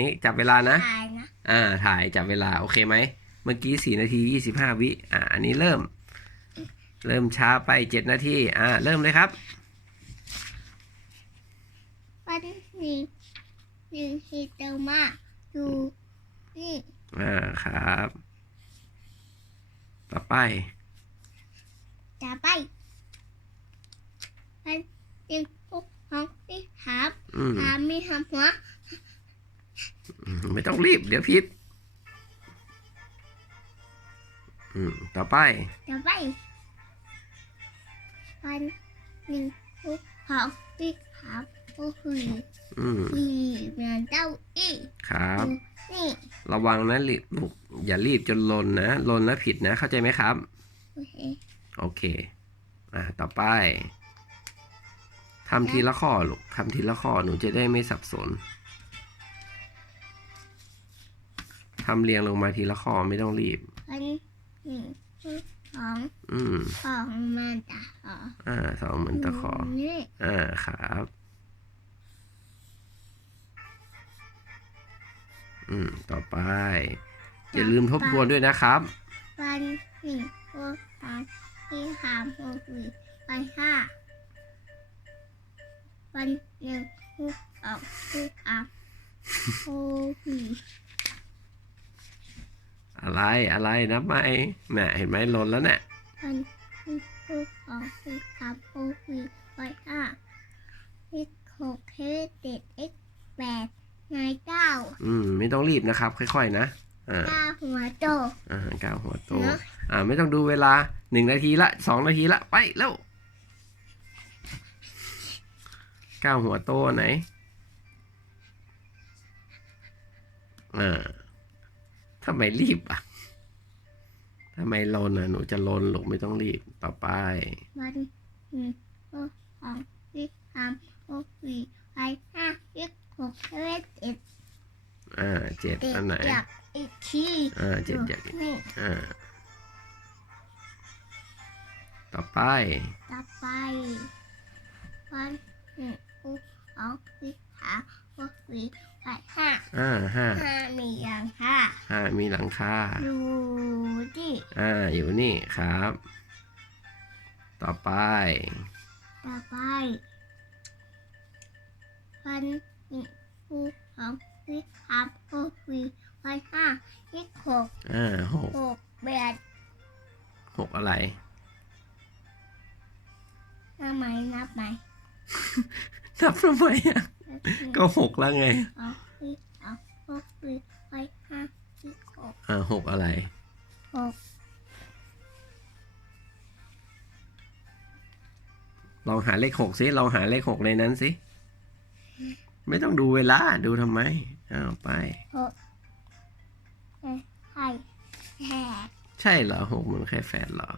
นี่จับเวลานะ ถ่ายนะอ่า ถ่ายจับเวลา โอเคไหม เมื่อกี้สี่นาทียี่สิบห้าวิ อ่า อันนี้เริ่ม เริ่มช้าไปเจ็ดนาที อ่า เริ่มเลยครับ วันนี้หนึ่งฮิตเมาดูนี่อ่า ครับ ต่อไปจะไปวันหนึ่งหกสองสี่สามอืมสามมีทำหัวอืม ไม่ต้องรีบ เดี๋ยวพิษอืม ต่อไปจะไปวันหนึ่งหกสองสี่สามโอ้โหอืมอีเหมือนเจ้าอีครับ นี่ระวังนะรีบลูกอย่ารีบจนหลนนะหลนแล้วผิดนะ เข้าใจไหมครับ โอเคโอเค อ่าต่อไปทำทีละข้อลูกทำทีละข้อหนูจะได้ไม่สับสน ทำเรียงลงมาทีละข้อไม่ต้องรีบวันหนึ่งหกสองอืม สองมันจะขออ่าสองเหมือนตะขอ นี่อ่าครับ อืม ต่อไป อย่าลืมทบทวนด้วยนะครับ วันหนึ่งหกสองสี่สามหกสี่วันห้าวันหนึ่งหกสองสี่สามหกสี่ อะไรอะไรนับไหมน่ะเห็นไหมหลนแล้วเนี่ยวันหนึ่งหกสองสี่สามหกสี่วันห้าเลขหกเลขเจ็ดเลขแปดนายเก้าอืมไม่ต้องรีบนะครับ ค่อยๆนะอ่าเก้าหัวโตอ่าก้าวหัวโตเนอะอ่าไม่ต้องดูเวลาหนึ่งนาทีละสองนาทีละไปเร็วก้าวหัวโตไหนอ่า ทำไมรีบอะทำไมลนอะ หนูจะลนหลกไม่ต้องรีบ ต่อไปวันหนึ่งหกสองสี่สามหกสี่วันห้าเลขหกเลขเจ็ดอ่าเจ็ดเด็กอันไหนอยากอีกทีอ่าเจ็ดอยากนี่อ่า ต่อไป ต่อไปวันหนึ่งหกสองสี่สามหกสี่วันห้าอ่าห้าห้ามีอย่างห้าห้า มีหลังคาดูดิอ่าอยู่นี่ครับ ต่อไป ต่อไปวันหนึ่งหกสองสี่สามหกสี่วันห้าเลขหกอ่าหกหกแปดหกอะไรนับไหมนับไหมนับทำไมอะนับหนึ่งก็หกแล้วไงสองสี่สามหกสี่ไปห้าสี่หก อ่าหกอะไรหกลองหาเลขหกสิลองหาเลขหกในนั้นสิ ไม่ต้องดูเวลา ดูทำไม อ้าวไป หกเอ้ยไข่แหกใช่เหรอหกเหมือนแค่แฝดเหรอ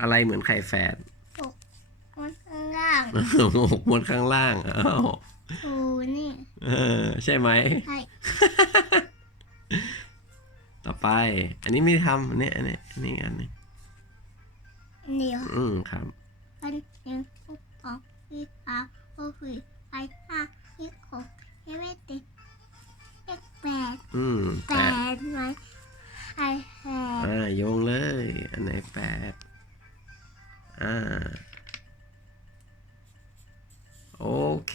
อะไรเหมือนไข่แฝดมันข้างล่างหกบนข้างล่างอ้าวดูนี่ เออ ใช่ไหมไข่ต่อไป อันนี้ไม่ได้ทำอันนี้อันนี้อันนี้อันนี้ เดียวอืมครับอันหนึ่งหกสองสี่สามหกสี่ไปห้าสี่หกเจ็ดแปดเลขแปดอืมแปแปดดไหมไข่แหกอ่าโยงเลย อันไหนแปดอ่า โอเค